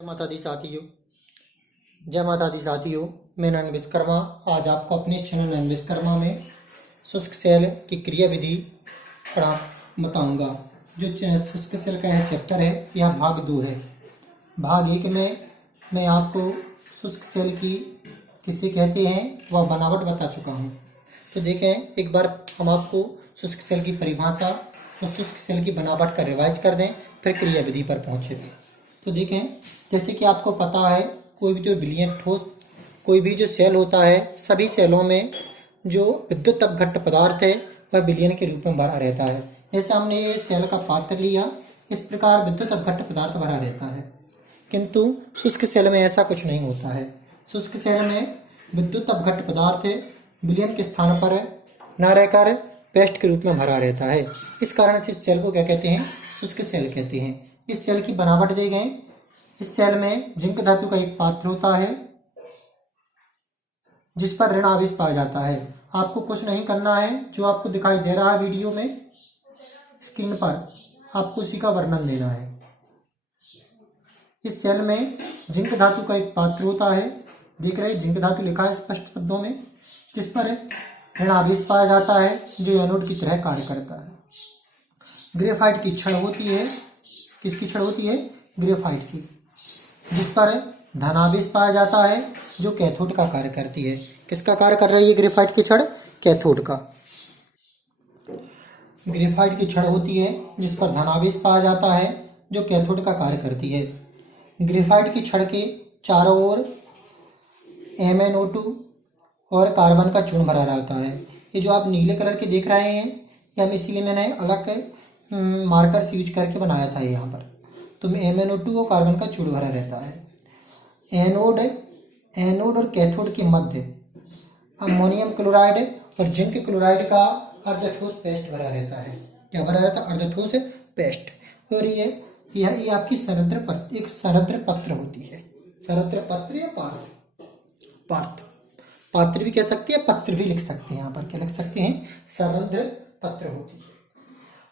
जय माता दी साथियों। जय माता दी साथियों, मैं नयन विश्वकर्मा आज आपको अपने चैनल नयन विश्वकर्मा में शुष्क सेल की क्रिया विधि पढ़ा बताऊंगा। जो शुष्क सेल का यह चैप्टर है, यह भाग 2 है। भाग 1 में मैं आपको शुष्क सेल की किसे कहते हैं वह बनावट बता चुका हूँ। तो देखें, एक बार हम आपको शुष्क सेल की परिभाषा और शुष्क सेल की बनावट का रिवाइज कर दें, फिर क्रिया विधि पर पहुँचेंगे। तो देखें, जैसे कि आपको पता है, कोई भी जो विलयन ठोस कोई भी जो सेल होता है, सभी सेलों में जो विद्युत अपघट्ट पदार्थ है वह विलयन के रूप में भरा रहता है। जैसे हमने ये सेल का पात्र लिया, इस प्रकार विद्युत अपघट्ट पदार्थ भरा रहता है। किंतु शुष्क सेल में ऐसा कुछ नहीं होता है। शुष्क सेल में विद्युत अपघट्ट पदार्थ विलयन के स्थान पर न रहकर पेस्ट के रूप में भरा रहता है। इस कारण से इस सेल को क्या कहते हैं? शुष्क सेल कहते हैं। इस सेल की बनावट दे गए। इस सेल में जिंक धातु का एक पात्र होता है जिस पर ऋण आवेश पाया जाता है। आपको कुछ नहीं करना है, जो आपको दिखाई दे रहा है वीडियो में स्क्रीन पर, आपको उसी का वर्णन देना है। इस सेल में जिंक धातु का एक पात्र होता है, देख रहे जिंक धातु लिखा है स्पष्ट शब्दों में, जिस पर ऋण आवेश पाया जाता है, जो एनोड की तरह कार्य करता है। ग्रेफाइट की छड़ होती है। किसकी छड़ होती है? ग्रेफाइट की, जिस पर धनावेश पाया जाता है, जो कैथोड का कार्य करती है। किसका कार्य कर रही है ग्रेफाइट की छड़? कैथोड का। ग्रेफाइट की छड़ होती है जिस पर धनावेश पाया जाता है, जो कैथोड का कार्य करती है। ग्रेफाइट की छड़ के चारों ओर MnO2 और कार्बन का चूर्ण भरा रहता है। ये जो आप नीले कलर के देख रहे हैं, ये हम इसीलिए मैंने अलग मार्कर से यूज करके बनाया था यहाँ पर। तो MnO2 और कार्बन का चूर्ण भरा रहता है। एनोड और कैथोड के मध्य अमोनियम क्लोराइड और जिंक क्लोराइड का अर्धठोस पेस्ट भरा रहता है। क्या भरा रहता है? अर्धठोस पेस्ट। और ये आपकी एक सरद्र पत्र होती है। सरद्र पत्र या पात्र भी कह सकते हैं, पत्र भी लिख सकते हैं। यहाँ पर क्या लिख सकते हैं? सरद्र पत्र होती है।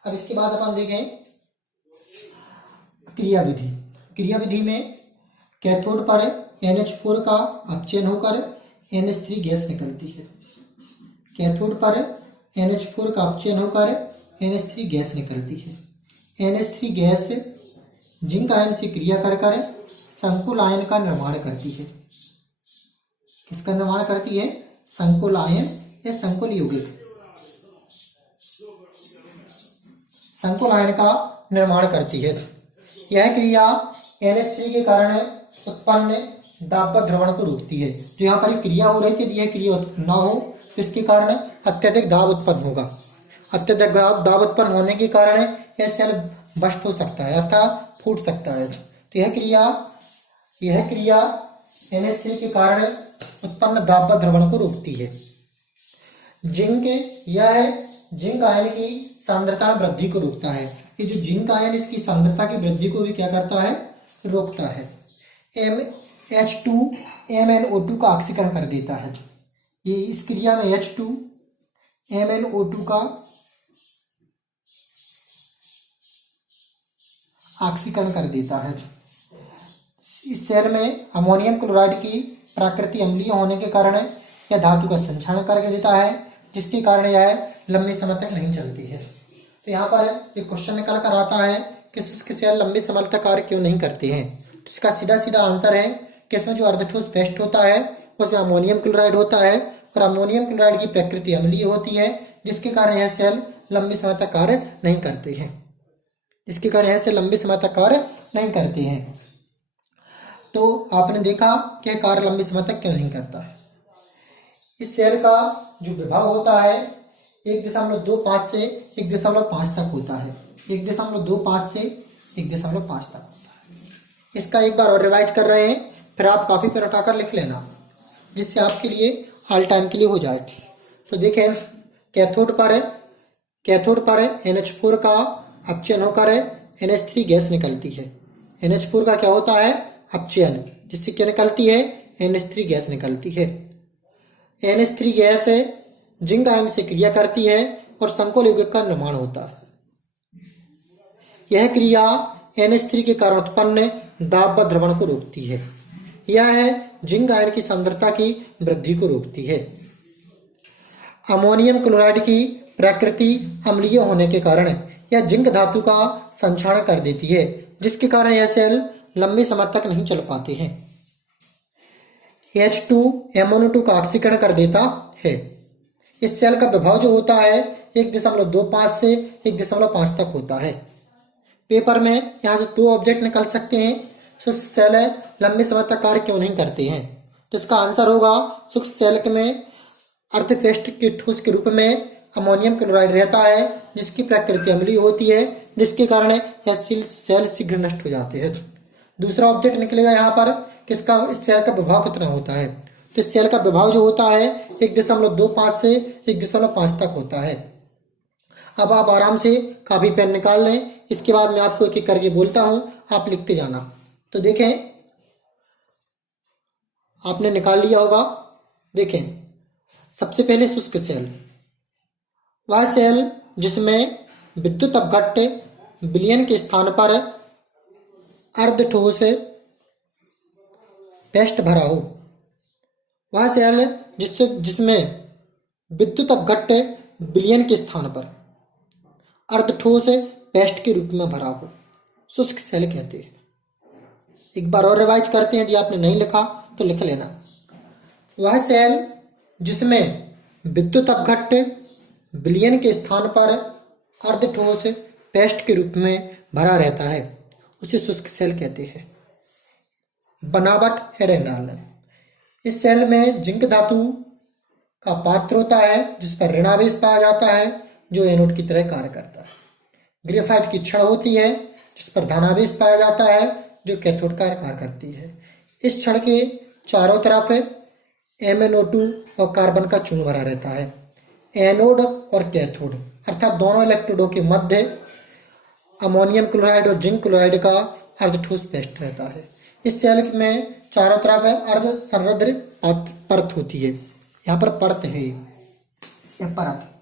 अब इसके बाद अपन देखें क्रिया विधि। क्रिया विधि में कैथोड पर NH4 का अपचयन होकर NH3 गैस निकलती है। कैथोड पर NH4 का अपचयन होकर NH3 गैस निकलती है। NH3 गैस जिंक आयन से क्रिया कर संकुल आयन का निर्माण करती है। किसका निर्माण करती है? संकुल आयन या संकुल यौगिक। संकुल आयन का निर्माण करती है। यह क्रिया NH3 के कारण उत्पन्न दाब द्रवण को रोकती है। जो यहाँ पर एक क्रिया हो रही थी, यदि यह क्रिया न हो तो इसके कारण अत्यधिक दाब उत्पन्न होगा। अत्यधिक दाब उत्पन्न होने के कारण यह सेल बस्ट हो सकता है, अर्थात फूट सकता है। तो यह क्रिया NH3 के कारण उत्पन्न दाब द्रवण को रोकती है। जिंक आयन की सांद्रता में वृद्धि को रोकता है। ये जो जिंक आयन, इसकी सांद्रता की वृद्धि को भी क्या करता है? रोकता है। H2 MnO2 का ऑक्सीकरण कर देता है। ये इस क्रिया में H2 MnO2 का ऑक्सीकरण कर देता है। इस सेल में अमोनियम क्लोराइड की प्राकृतिक अम्लीय होने के कारण यह धातु का संक्षारण कर देता है, जिसके कारण यह लंबे समय तक नहीं चलती है। तो यहाँ पर एक क्वेश्चन निकल कर आता है कि शुष्क सेल लंबे समय तक कार्य क्यों नहीं करते हैं। तो इसका सीधा आंसर है कि इसमें जो अर्धठोस पेस्ट होता है उसमें अमोनियम क्लोराइड होता है, और अमोनियम क्लोराइड की प्रकृति अम्लीय होती है, जिसके कारण यह सेल लंबे समय तक कार्य नहीं करते हैं। तो आपने देखा कि कार्य लंबे समय तक क्यों नहीं करता है। इस सेल का जो विभाग होता है 1.25 से 1.5 तक होता है। 1.25 से 1.5 तक होता है। इसका एक बार और रिवाइज कर रहे हैं, फिर आप कॉपी पर उठाकर लिख लेना, जिससे आपके लिए ऑल टाइम के लिए हो जाए। तो देखें, कैथोड पर NH4 का अपचयन होकर NH3 गैस निकलती है। NH4 का क्या होता है? अपचयन, जिससे क्या निकलती है? NH3 गैस निकलती है। NH3 गैस जिंक आयन से क्रिया करती है और संकुल यौगिक का निर्माण होता है। यह क्रिया NH3 के कारण उत्पन्न दाब व द्रवण को रोकती है। यह है जिंक आयन की सांद्रता की वृद्धि को रोकती है। अमोनियम क्लोराइड की प्रकृति अम्लीय होने के कारण यह जिंक धातु का संक्षारण कर देती है, जिसके कारण यह सेल लंबे समय तक नहीं चल पाते हैं। H2MnO2 का ऑक्सीकरण कर देता है। इस सेल का विभाव जो होता है 1.25 से 1.5 तक होता है। पेपर में यहाँ से 2 ऑब्जेक्ट निकल सकते हैं। शुष्क सेल लंबे समय तक कार्य क्यों नहीं करते हैं, तो इसका आंसर होगा शुष्क सेल में अर्धपेस्ट के ठोस के रूप में अमोनियम क्लोराइड रहता है, जिसकी प्रकृति अम्लीय होती है, जिसके कारण यह सेल शीघ्र नष्ट हो जाते हैं। दूसरा ऑब्जेक्ट निकलेगा यहाँ पर, किसका, इस सेल का विभाव कितना होता है, तो इस सेल का विभाव जो होता है 1.25 से 1.5 तक होता है। अब आप आराम से कापी पेन निकाल लें, इसके बाद मैं आपको एक एक करके बोलता हूं, आप लिखते जाना। तो देखें, आपने निकाल लिया होगा। देखें, सबसे पहले शुष्क सेल, वह सेल जिसमें विद्युत अपघट्य विलयन के स्थान पर अर्ध ठोस पेस्ट भरा हो। वह सेल जिसमें विद्युत अपघट्य विलयन के स्थान पर अर्ध ठोस पेस्ट के रूप में भरा हो, शुष्क सेल कहते हैं। एक बार और रिवाइज करते हैं, यदि आपने नहीं लिखा तो लिख लेना। वह सेल जिसमें विद्युत अपघट्य विलयन के स्थान पर अर्ध ठोस पेस्ट के रूप में भरा रहता है, उसे शुष्क सेल कहते हैं। बनावट हेड एंड डालना, इस सेल में जिंक धातु का पात्र होता है जिस पर ऋणावेश पाया जाता है, जो एनोड की तरह कार्य करता है। ग्रेफाइट की छड़ होती है जिस पर धनावेश पाया जाता है, जो कैथोड का कार्य करती है। इस छड़ के चारों तरफ MnO2 और कार्बन का चूर्ण भरा रहता है। एनोड और कैथोड अर्थात दोनों इलेक्ट्रोडों के मध्य अमोनियम क्लोराइड और जिंक क्लोराइड का अर्धठोस पेस्ट रहता है। इस सेल में चारों तरफ अर्ध संरद्र परत होती है। यहाँ पर परत है, यह परत।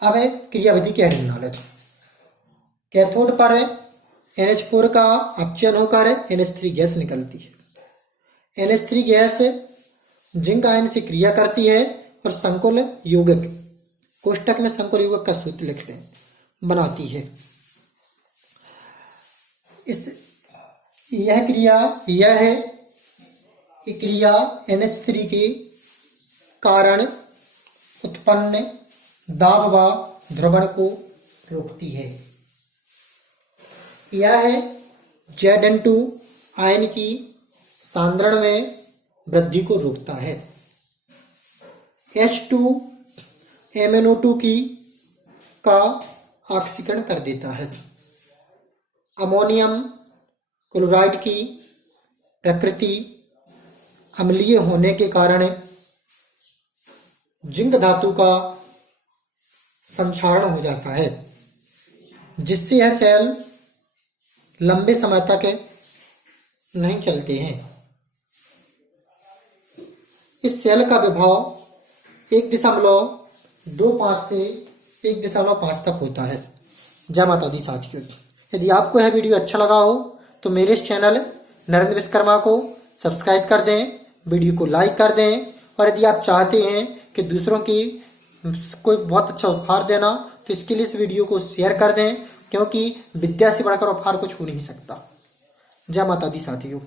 अब क्रियाविधि के हेडिंग नॉलेज। कैथोड पर NH4 का अपचयन होकर NH3 गैस निकलती है। NH3 गैस जिंक आयन से क्रिया करती है और संकुल यौगिक, कोष्टक में संकुल यौगिक का सूत्र लिख लें, बनाती है। यह क्रिया NH3 के कारण उत्पन्न दाब व द्रवण को रोकती है। यह Zn2 आयन की सांद्रण में वृद्धि को रोकता है। H2MnO2 का ऑक्सीकरण कर देता है। अमोनियम क्लोराइड की प्रकृति अम्लीय होने के कारण जिंक धातु का संक्षारण हो जाता है, जिससे यह सेल लंबे समय तक नहीं चलते हैं। इस सेल का विभाव 1.25 से 1.5 तक होता है। जय माता दी साथियों, यदि आपको यह वीडियो अच्छा लगा हो तो मेरे इस चैनल नरेंद्र विश्वकर्मा को सब्सक्राइब कर दें, वीडियो को लाइक कर दें, और यदि आप चाहते हैं कि दूसरों की कोई बहुत अच्छा उपहार देना, तो इसके लिए इस वीडियो को शेयर कर दें, क्योंकि विद्या से बढ़कर उपहार कुछ हो नहीं सकता। जय माता दी साथियों।